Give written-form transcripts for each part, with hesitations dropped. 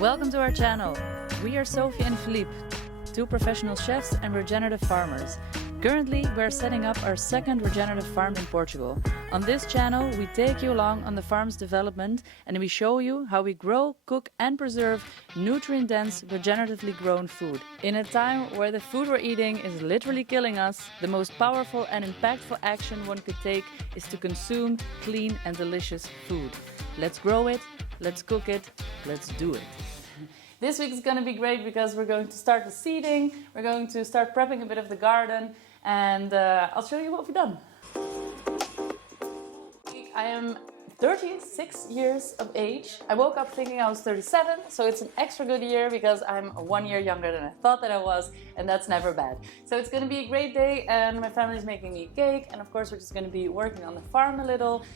Welcome to our channel. We are Sophie and Philippe, two professional chefs and regenerative farmers. Currently, we are setting up our second regenerative farm in Portugal. On this channel, we take you along on the farm's development and we show you how we grow, cook and preserve nutrient-dense, regeneratively grown food. In a time where the food we're eating is literally killing us, the most powerful and impactful action one could take is to consume clean and delicious food. Let's grow it, let's cook it, let's do it. This week is going to be great because we're going to start the seeding, we're going to start prepping a bit of the garden, and I'll show you what we've done. I am 36 years of age. I woke up thinking I was 37, so it's an extra good year because I'm 1 year younger than I thought that I was, and that's never bad. So it's going to be a great day, and my family's making me a cake, and of course we're just going to be working on the farm a little.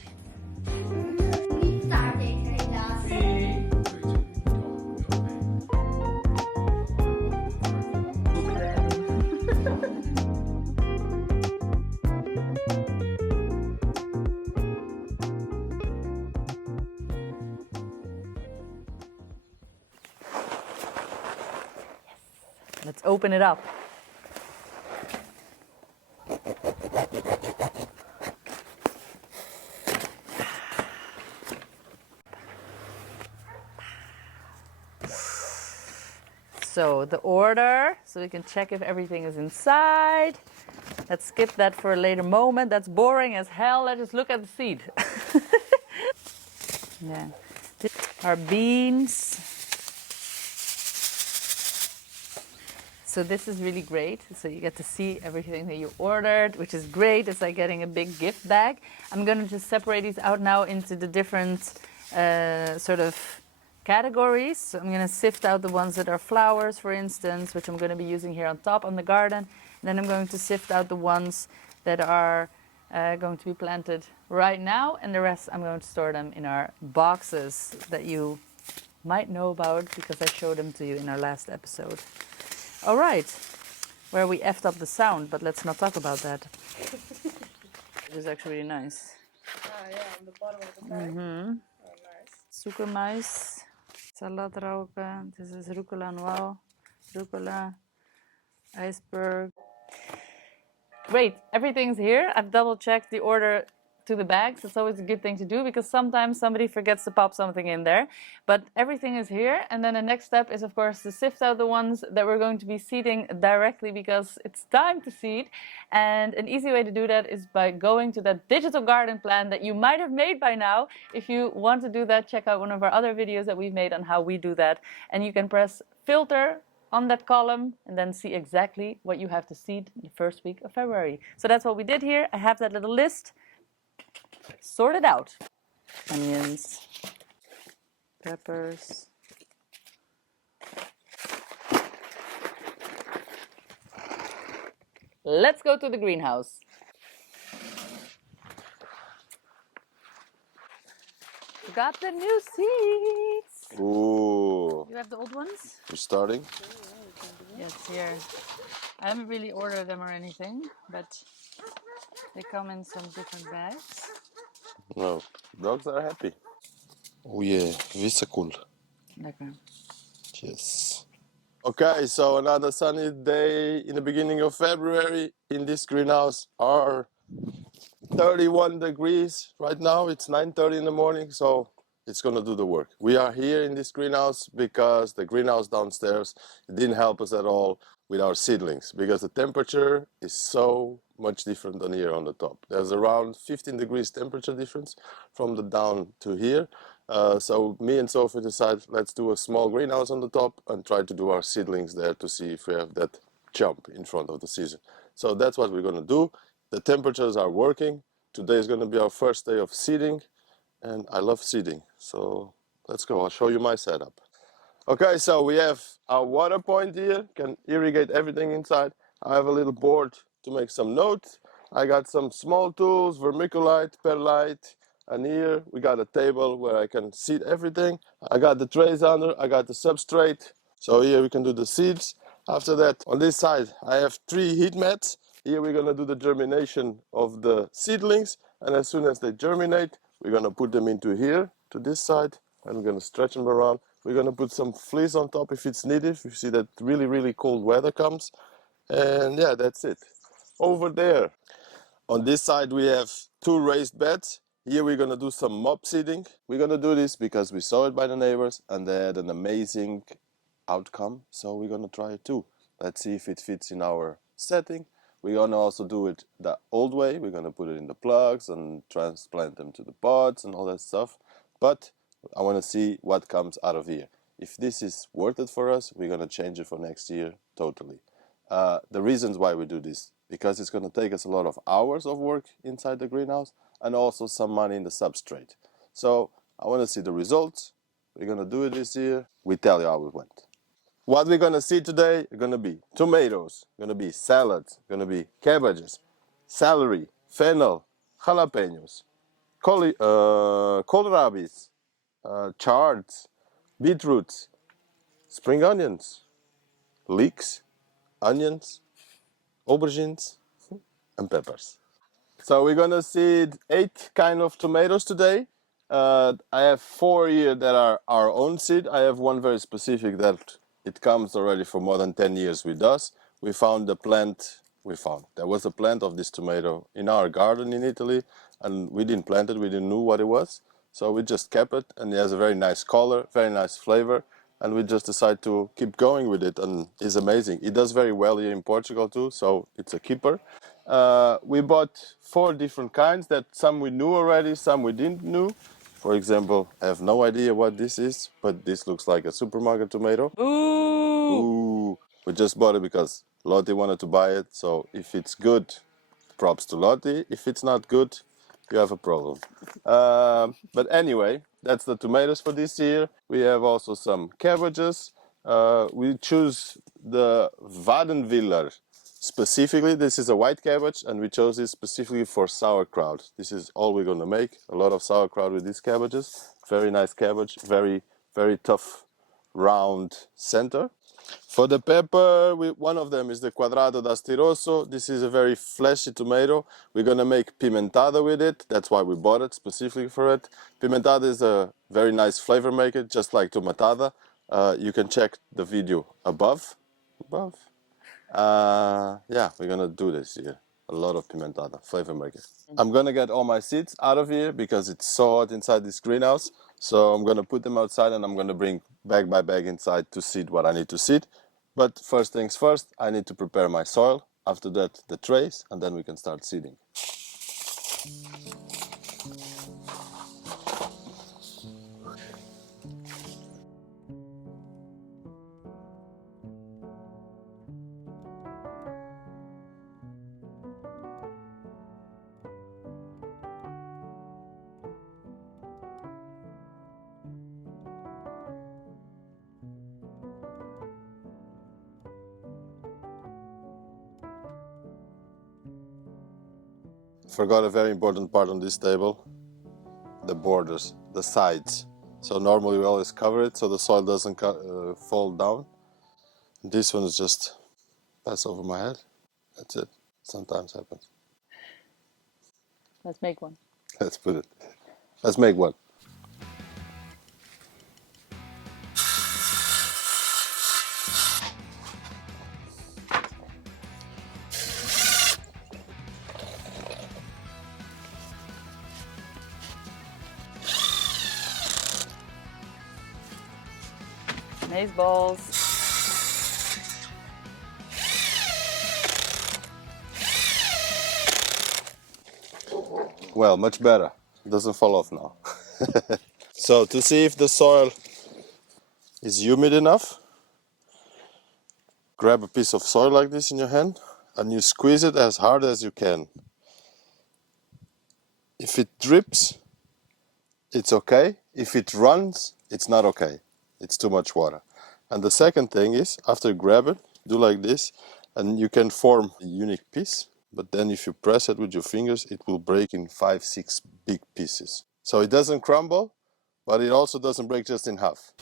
Let's open it up. So the order, so we can check if everything is inside. Let's skip that for a later moment. That's boring as hell. Let's just look at the seed. Yeah. Our beans. So this is really great. So you get to see everything that you ordered, which is great. It's like getting a big gift bag. I'm going to just separate these out now into the different sort of categories. So I'm going to sift out the ones that are flowers, for instance, which I'm going to be using here on top on the garden. And then I'm going to sift out the ones that are going to be planted right now. And the rest, I'm going to store them in our boxes that you might know about because I showed them to you in our last episode. All right, where we effed up the sound, but let's not talk about that. It is actually really nice. Ah, yeah, on the bottom of the bag. Mm-hmm. Oh, nice. Suikermais, saladrauken, this is rucola noir, rucola, iceberg. Great, everything's here. I've double checked the order to the bags. It's always a good thing to do because sometimes somebody forgets to pop something in there. But everything is here, and then the next step is of course to sift out the ones that we're going to be seeding directly because it's time to seed. And an easy way to do that is by going to that digital garden plan that you might have made by now. If you want to do that, check out one of our other videos that we've made on how we do that, and you can press filter on that column and then see exactly what you have to seed the first week of February. So that's what we did here. I have that little list sorted out. Onions, peppers, let's go to the greenhouse. Got the new seeds. Ooh. You have the old ones? We're starting? Yes, here. I haven't really ordered them or anything, but they come in some different bags. No, dogs are happy. Oh yeah, cool. Lekker. Yes. Okay, so another sunny day in the beginning of February in this greenhouse are 31 degrees right now. It's 9:30 in the morning, so it's gonna do the work. We are here in this greenhouse because the greenhouse downstairs didn't help us at all with our seedlings because the temperature is so much different than here on the top. There's around 15 degrees temperature difference from the down to here. So me and Sophie decided let's do a small greenhouse on the top and try to do our seedlings there to see if we have that jump in front of the season. So that's what we're gonna do. The temperatures are working. Today is gonna be our first day of seeding, and I love seeding. So let's go, I'll show you my setup. Okay, so we have our water point here, can irrigate everything inside. I have a little board to make some notes. I got some small tools, vermiculite, perlite, and here we got a table where I can seed everything. I got the trays under, I got the substrate. So here we can do the seeds. After that, on this side, I have 3 heat mats. Here we're gonna do the germination of the seedlings. And as soon as they germinate, we're gonna put them into here, to this side, and we're gonna stretch them around. We're gonna put some fleece on top if it's needed. If you see that really, really cold weather comes. And yeah, that's it. Over there, on this side, we have 2 raised beds. Here we're gonna do some mob seeding. We're gonna do this because we saw it by the neighbors and they had an amazing outcome. So we're gonna try it too. Let's see if it fits in our setting. We're gonna also do it the old way. We're gonna put it in the plugs and transplant them to the pots and all that stuff. But I wanna see what comes out of here. If this is worth it for us, we're gonna change it for next year totally. The reasons why we do this, because it's gonna take us a lot of hours of work inside the greenhouse and also some money in the substrate. So I wanna see the results. We're gonna do it this year. We tell you how it went. What we're gonna see today are gonna be tomatoes, gonna be salads, gonna be cabbages, celery, fennel, jalapenos, kohlrabis, chards, beetroots, spring onions, leeks, onions, aubergines, and peppers. So we're gonna seed 8 kind of tomatoes today. I have 4 here that are our own seed. I have one very specific that it comes already for more than 10 years with us. We found the plant, there was a plant of this tomato in our garden in Italy, and we didn't plant it, we didn't know what it was. So we just kept it, and it has a very nice color, very nice flavor, and we just decided to keep going with it, and it's amazing. It does very well here in Portugal too, so it's a keeper. We bought 4 different kinds, that some we knew already, some we didn't know. For example, I have no idea what this is, but this looks like a supermarket tomato. Ooh! Ooh! We just bought it because Lottie wanted to buy it, so if it's good, props to Lottie. If it's not good, you have a problem. But anyway, that's the tomatoes for this year. We have also some cabbages. We choose the Wadenwiller. Specifically, this is a white cabbage, and we chose this specifically for sauerkraut. This is all we're gonna make. A lot of sauerkraut with these cabbages. Very nice cabbage, very, very tough, round center. For the pepper, one of them is the Quadrado d'Astiroso. This is a very fleshy tomato. We're gonna make pimentada with it. That's why we bought it specifically for it. Pimentada is a very nice flavor maker, just like tomatada. You can check the video above. Yeah, we're gonna do this here. A lot of pimentada, flavor maker. I'm gonna get all my seeds out of here because it's so hot inside this greenhouse. So I'm gonna put them outside and I'm gonna bring bag by bag inside to seed what I need to seed. But first things first, I need to prepare my soil. After that, the trays, and then we can start seeding. Forgot a very important part on this table, the borders, the sides. So normally we always cover it so the soil doesn't fall down. This one is just pass over my head. That's it. Sometimes happens. Let's make one. Let's put it. Let's make one. Maize balls. Well, much better. It doesn't fall off now. So to see if the soil is humid enough, grab a piece of soil like this in your hand and you squeeze it as hard as you can. If it drips, it's okay. If it runs, it's not okay. It's too much water. And the second thing is, after you grab it, do like this, and you can form a unique piece. But then if you press it with your fingers, it will break in 5, 6 big pieces. So it doesn't crumble, but it also doesn't break just in half.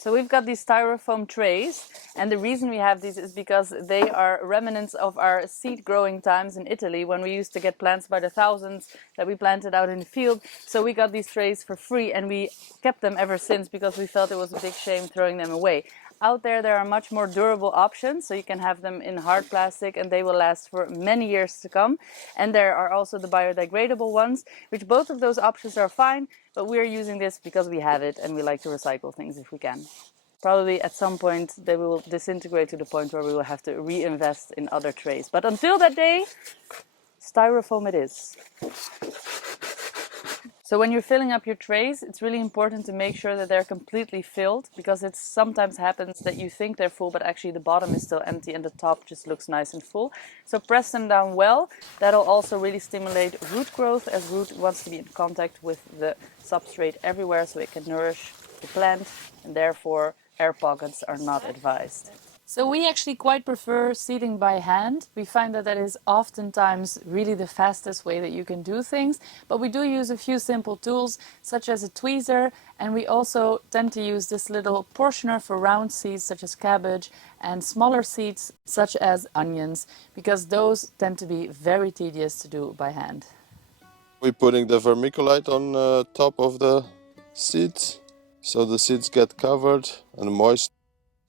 So we've got these styrofoam trays, And the reason we have these is because they are remnants of our seed growing times in Italy, when we used to get plants by the thousands that we planted out in the field. So we got these trays for free, and we kept them ever since because we felt it was a big shame throwing them away. Out there are much more durable options, so you can have them in hard plastic and they will last for many years to come. And there are also the biodegradable ones, which both of those options are fine, but we are using this because we have it and we like to recycle things if we can. Probably at some point they will disintegrate to the point where we will have to reinvest in other trays. But until that day, styrofoam it is. So when you're filling up your trays, it's really important to make sure that they're completely filled, because it sometimes happens that you think they're full, but actually the bottom is still empty and the top just looks nice and full. So press them down well. That'll also really stimulate root growth, as root wants to be in contact with the substrate everywhere so it can nourish the plant, and therefore air pockets are not advised. So we actually quite prefer seeding by hand. We find that that is oftentimes really the fastest way that you can do things, but we do use a few simple tools such as a tweezer, and we also tend to use this little portioner for round seeds such as cabbage and smaller seeds such as onions, because those tend to be very tedious to do by hand. We're putting the vermiculite on top of the seeds, so the seeds get covered and moist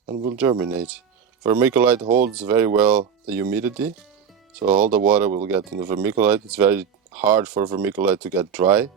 and will germinate. Vermiculite holds very well the humidity, so all the water will get in the vermiculite. It's very hard for vermiculite to get dry.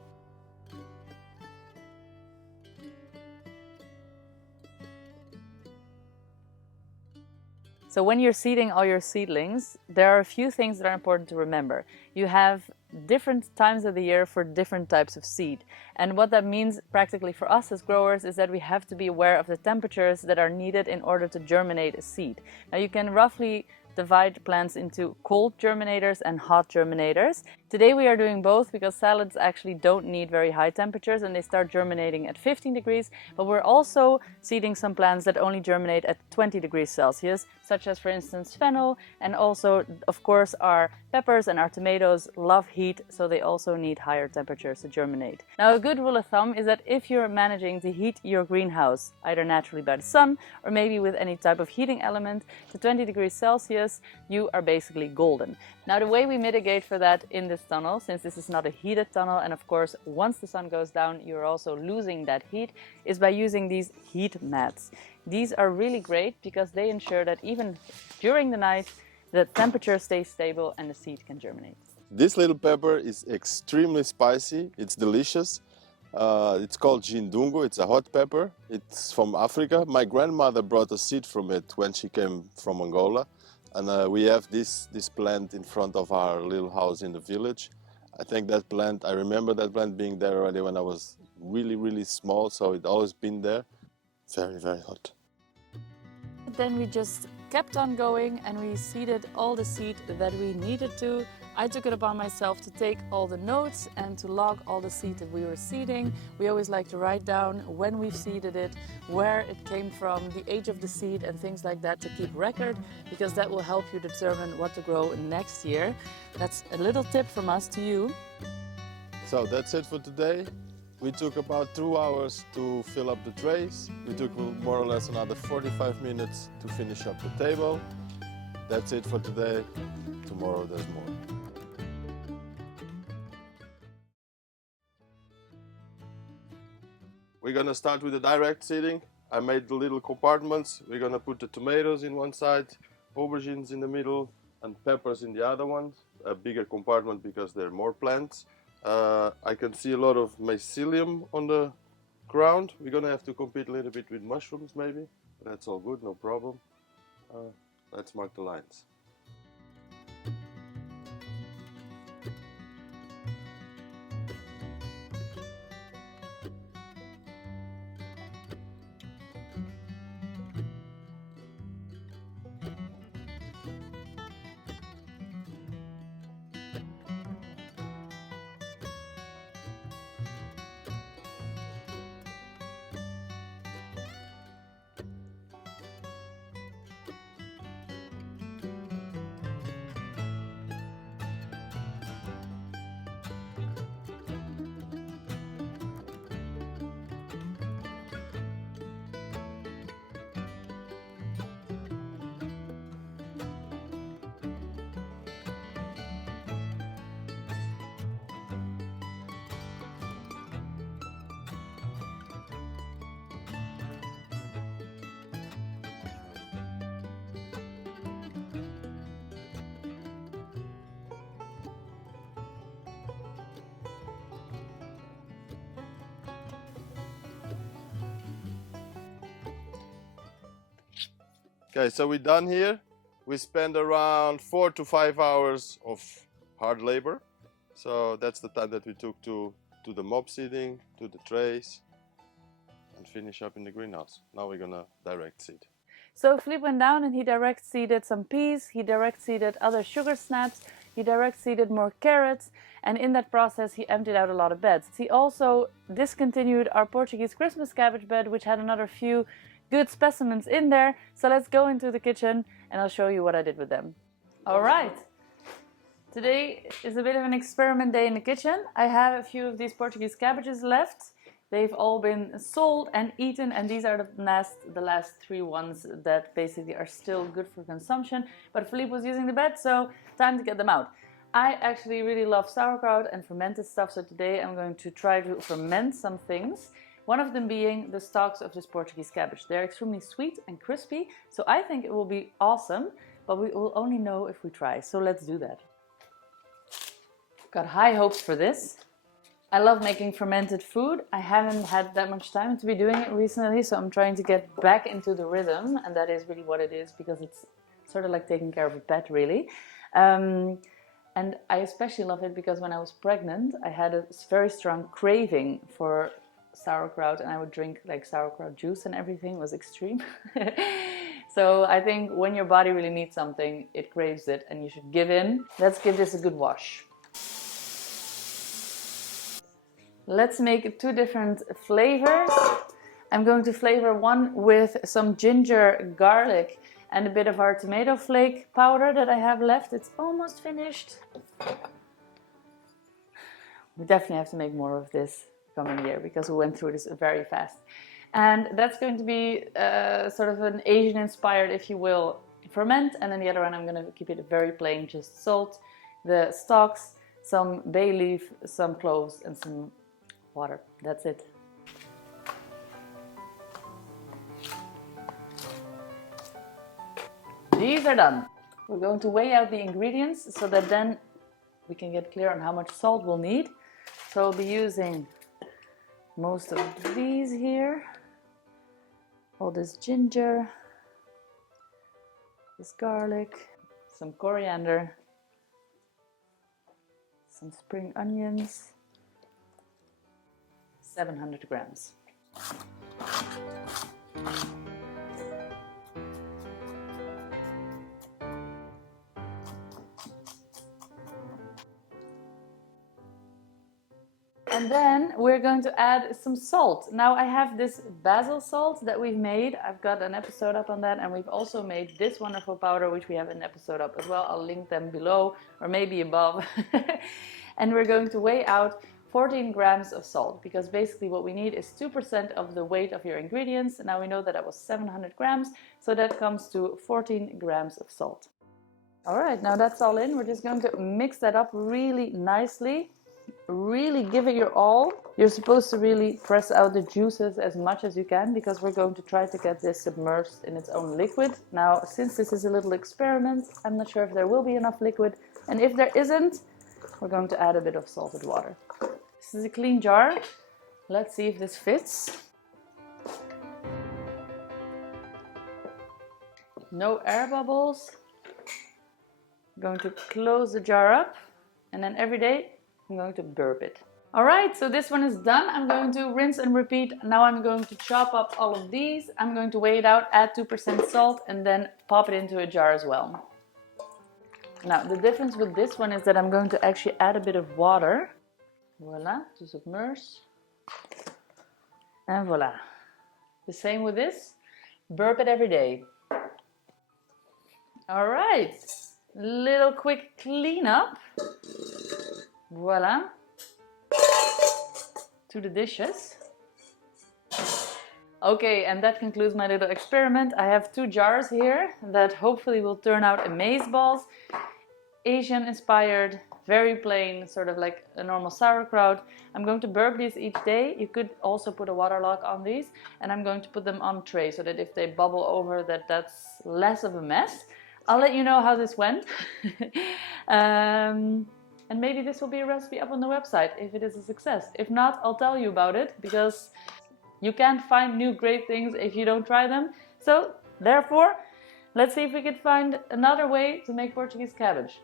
So when you're seeding all your seedlings, there are a few things that are important to remember. You have different times of the year for different types of seed. And what that means practically for us as growers is that we have to be aware of the temperatures that are needed in order to germinate a seed. Now you can roughly divide plants into cold germinators and hot germinators. Today we are doing both because salads actually don't need very high temperatures and they start germinating at 15 degrees, but we're also seeding some plants that only germinate at 20 degrees Celsius, such as for instance fennel, and also of course our peppers and our tomatoes love heat, so they also need higher temperatures to germinate. Now a good rule of thumb is that if you're managing to heat your greenhouse either naturally by the sun or maybe with any type of heating element to 20 degrees Celsius, you are basically golden. Now the way we mitigate for that in this tunnel, since this is not a heated tunnel and of course once the sun goes down you're also losing that heat, is by using these heat mats. These are really great because they ensure that even during the night the temperature stays stable and the seed can germinate. This little pepper is extremely spicy. It's delicious. It's called jindungo. It's a hot pepper. It's from Africa. My grandmother brought a seed from it when she came from Angola. And we have this plant in front of our little house in the village. I think that plant, I remember that plant being there already when I was really, really small. So it's always been there. Very, very hot. Then we just kept on going and we seeded all the seed that we needed to. I took it upon myself to take all the notes and to log all the seed that we were seeding. We always like to write down when we've seeded it, where it came from, the age of the seed and things like that to keep record, because that will help you determine what to grow next year. That's a little tip from us to you. So that's it for today. We took about 2 hours to fill up the trays. We took more or less another 45 minutes to finish up the table. That's it for today. Tomorrow there's more. We're gonna start with the direct seeding. I made the little compartments. We're gonna put the tomatoes in one side, aubergines in the middle, and peppers in the other one. A bigger compartment because there are more plants. I can see a lot of mycelium on the ground. We're gonna have to compete a little bit with mushrooms maybe. That's all good, no problem. Let's mark the lines. Okay, so we're done here. We spend around 4 to 5 hours of hard labor. So that's the time that we took to do the mob seeding, to the trays, and finish up in the greenhouse. Now we're gonna direct seed. So Philippe went down and he direct seeded some peas, he direct seeded other sugar snaps, he direct seeded more carrots, and in that process he emptied out a lot of beds. He also discontinued our Portuguese Christmas cabbage bed, which had another few good specimens in there. So let's go into the kitchen and I'll show you what I did with them. All right. Today is a bit of an experiment day in the kitchen. I have a few of these Portuguese cabbages left. They've all been sold and eaten, and these are the last 3 ones that basically are still good for consumption. But Philippe was using the bed, so time to get them out. I actually really love sauerkraut and fermented stuff, so today I'm going to try to ferment some things. One of them being the stalks of this Portuguese cabbage. They're extremely sweet and crispy, so I think it will be awesome, but we will only know if we try. So let's do that. Got high hopes for this. I love making fermented food. I haven't had that much time to be doing it recently, so I'm trying to get back into the rhythm, and that is really what it is, because it's sort of like taking care of a pet, really. And I especially love it because when I was pregnant, I had a very strong craving for sauerkraut, and I would drink like sauerkraut juice and everything. It was extreme. So I think when your body really needs something, it craves it, and you should give in. Let's give this a good wash. Let's make 2 different flavors. I'm going to flavor one with some ginger, garlic, and a bit of our tomato flake powder that I have left. It's almost finished. We definitely have to make more of this coming year because we went through this very fast. And that's going to be sort of an Asian inspired, if you will, ferment. And then the other one, I'm going to keep it very plain, just salt, the stalks, some bay leaf, some cloves, and some water. That's it. These are done. We're going to weigh out the ingredients so that then we can get clear on how much salt we'll need. So I'll be using most of these here. All this ginger, this garlic, some coriander, some spring onions, 700 grams. And then we're going to add some salt. Now I have this basil salt that we've made. I've got an episode up on that, and we've also made this wonderful powder, which we have an episode up as well. I'll link them below or maybe above. And we're going to weigh out 14 grams of salt, because basically what we need is 2% of the weight of your ingredients. Now we know that was 700 grams, so that comes to 14 grams of salt. All right, now that's all in. We're just going to mix that up really nicely. Really give it your all. You're supposed to really press out the juices as much as you can, because we're going to try to get this submerged in its own liquid. Now, since this is a little experiment, I'm not sure if there will be enough liquid, and if there isn't, we're going to add a bit of salted water. This is a clean jar. Let's see if this fits. No air bubbles. I'm going to close the jar up, and then every day I'm going to burp it. All right, so this one is done. I'm going to rinse and repeat. Now I'm going to chop up all of these. I'm going to weigh it out, add 2% salt, and then pop it into a jar as well. Now, the difference with this one is that I'm going to actually add a bit of water. Voila, to submerge. And voila. The same with this. Burp it every day. All right, little quick cleanup. Voila. To the dishes. Okay, and that concludes my little experiment. I have 2 jars here that hopefully will turn out amaze balls. Asian inspired, very plain, sort of like a normal sauerkraut. I'm going to burp these each day. You could also put a water lock on these, and I'm going to put them on tray so that if they bubble over, that's less of a mess. I'll let you know how this went. And maybe this will be a recipe up on the website if it is a success. If not, I'll tell you about it, because you can't find new great things if you don't try them. So therefore, Let's see if we can find another way to make Portuguese cabbage.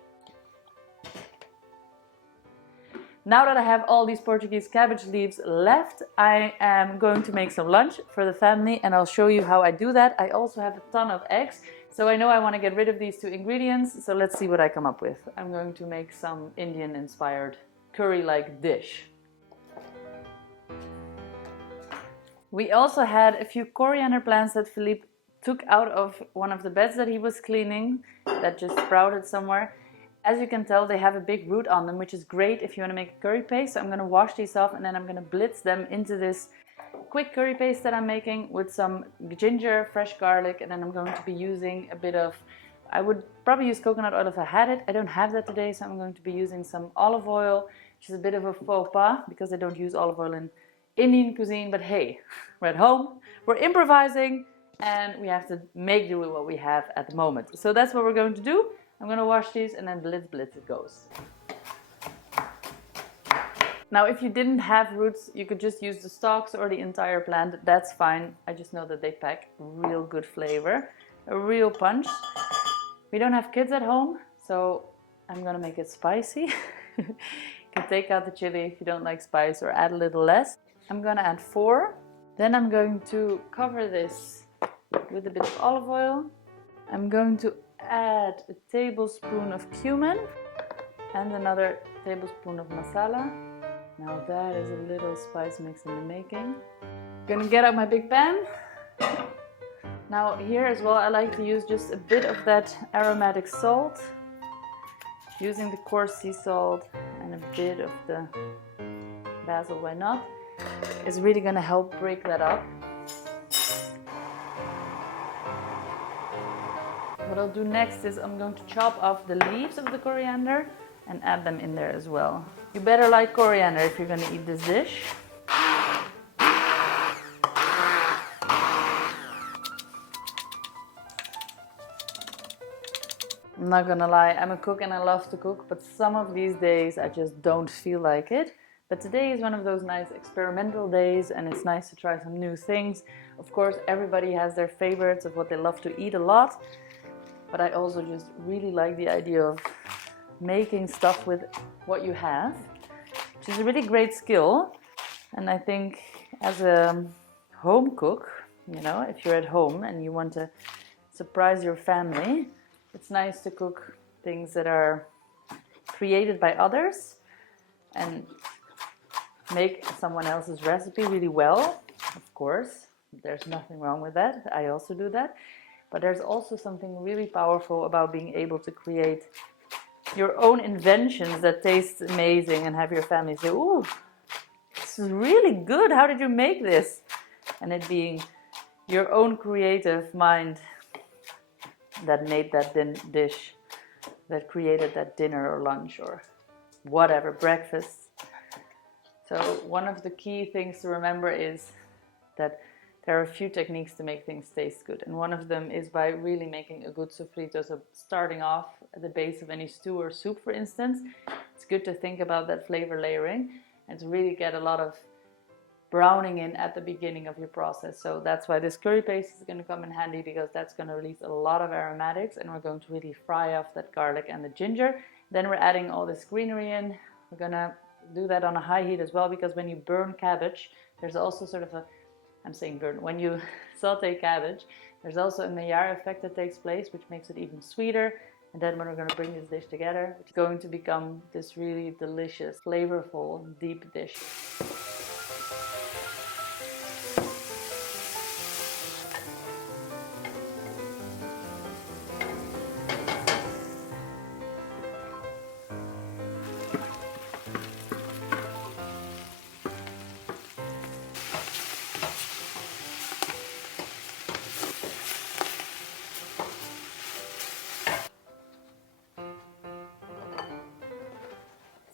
Now that I have all these Portuguese cabbage leaves left, I am going to make some lunch for the family and I'll show you how I do that. I also have a ton of eggs, so I know I want to get rid of these 2 ingredients, so let's see what I come up with. I'm going to make some Indian-inspired curry-like dish. We also had a few coriander plants that Philippe took out of one of the beds that he was cleaning that just sprouted somewhere. As you can tell, they have a big root on them, which is great if you want to make a curry paste. So I'm going to wash these off and then I'm going to blitz them into this quick curry paste that I'm making with some ginger, fresh garlic, and then I'm going to be using a bit of, I would probably use coconut oil if I had it. I don't have that today, so I'm going to be using some olive oil, which is a bit of a faux pas because I don't use olive oil in Indian cuisine, but hey, we're at home, we're improvising, and we have to make do with what we have at the moment. So that's what we're going to do. I'm going to wash these and then blitz it goes. Now if you didn't have roots, you could just use the stalks or the entire plant, that's fine. I just know that they pack real good flavor, a real punch. We don't have kids at home, so I'm going to make it spicy. You can take out the chili if you don't like spice or add a little less. I'm going to add 4. Then I'm going to cover this with a bit of olive oil. I'm going to add a tablespoon of cumin and another tablespoon of masala. Now that is a little spice mix in the making. Gonna get out my big pan. Now here as well I like to use just a bit of that aromatic salt. Using the coarse sea salt and a bit of the basil, why not? It's really gonna help break that up. What I'll do next is I'm going to chop off the leaves of the coriander and add them in there as well. You better like coriander if you're going to eat this dish. I'm not gonna lie, I'm a cook and I love to cook, but some of these days I just don't feel like it. But today is one of those nice experimental days and it's nice to try some new things. Of course, everybody has their favorites of what they love to eat a lot. But I also just really like the idea of making stuff with what you have, which is a really great skill. And I think as a home cook, you know, if you're at home and you want to surprise your family, it's nice to cook things that are created by others and make someone else's recipe really well. Of course, there's nothing wrong with that. I also do that. But there's also something really powerful about being able to create your own inventions that taste amazing and have your family say, "Ooh, this is really good. How did you make this?" And it being your own creative mind that made that dish, that created that dinner or lunch or whatever, breakfast. So one of the key things to remember is that there are a few techniques to make things taste good, and one of them is by really making a good sofrito. So starting off at the base of any stew or soup, for instance, it's good to think about that flavor layering and to really get a lot of browning in at the beginning of your process. So that's why this curry paste is going to come in handy, because that's going to release a lot of aromatics and we're going to really fry off that garlic and the ginger. Then we're adding all this greenery in. We're going to do that on a high heat as well, because when you burn cabbage, there's also sort of a, I'm saying burn, when you saute cabbage, there's also a Maillard effect that takes place, which makes it even sweeter. And then when we're going to bring this dish together, it's going to become this really delicious, flavorful, deep dish.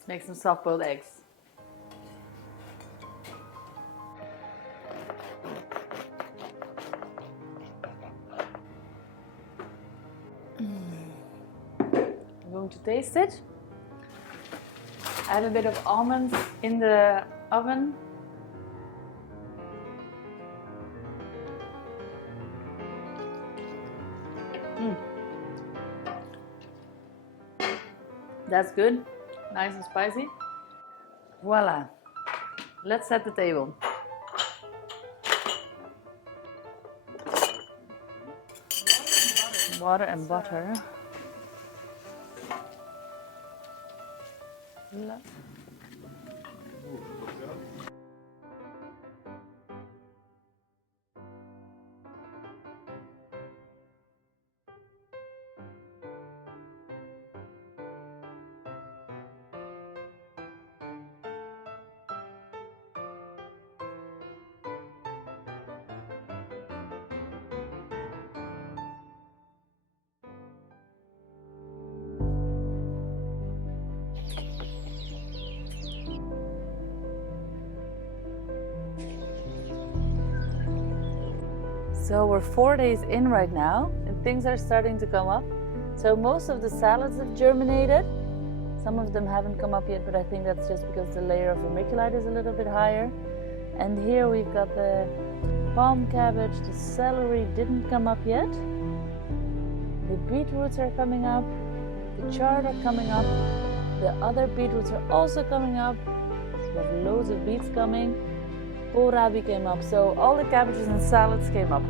Make some soft-boiled eggs. I'm going to taste it. Add a bit of almonds in the oven. That's good. Nice and spicy. Voila. Let's set the table. Water and butter. So we're 4 days in right now and things are starting to come up. So most of the salads have germinated. Some of them haven't come up yet, but I think that's just because the layer of vermiculite is a little bit higher. And here we've got the palm cabbage, the celery didn't come up yet. The beetroots are coming up, the chard are coming up, the other beetroots are also coming up. We have loads of beets coming. Kohlrabi came up, so all the cabbages and salads came up.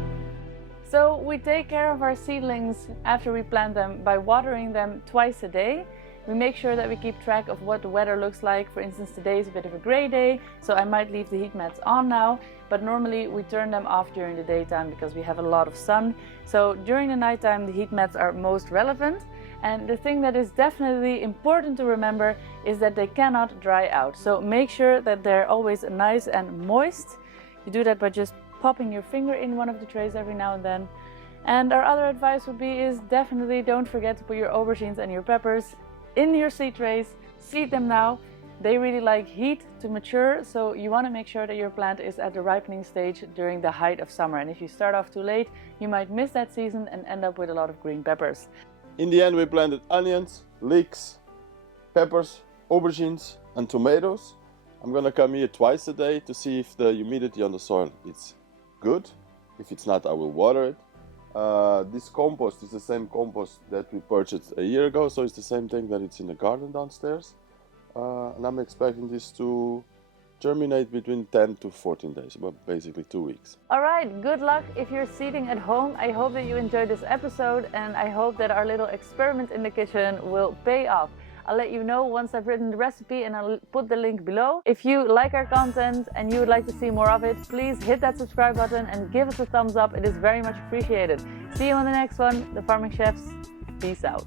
So we take care of our seedlings after we plant them by watering them twice a day. We make sure that we keep track of what the weather looks like. For instance, today is a bit of a gray day, so I might leave the heat mats on now, but normally we turn them off during the daytime because we have a lot of sun. So during the nighttime, the heat mats are most relevant. And the thing that is definitely important to remember is that they cannot dry out. So make sure that they're always nice and moist. You do that by just popping your finger in one of the trays every now and then. And our other advice would be is definitely don't forget to put your aubergines and your peppers in your seed trays. Seed them now. They really like heat to mature, so you want to make sure that your plant is at the ripening stage during the height of summer. And if you start off too late, you might miss that season and end up with a lot of green peppers. In the end, we planted onions, leeks, peppers, aubergines, and tomatoes. I'm gonna come here twice a day to see if the humidity on the soil is good. If it's not, I will water it. This compost is the same compost that we purchased a year ago, so it's the same thing that it's in the garden downstairs. And I'm expecting this to germinate between 10 to 14 days, but basically 2 weeks. All right, good luck if you're seeding at home. I hope that you enjoyed this episode and I hope that our little experiment in the kitchen will pay off. I'll let you know once I've written the recipe and I'll put the link below. If you like our content and you would like to see more of it, please hit that subscribe button and give us a thumbs up. It is very much appreciated. See you on the next one. The Farming Chefs. Peace out.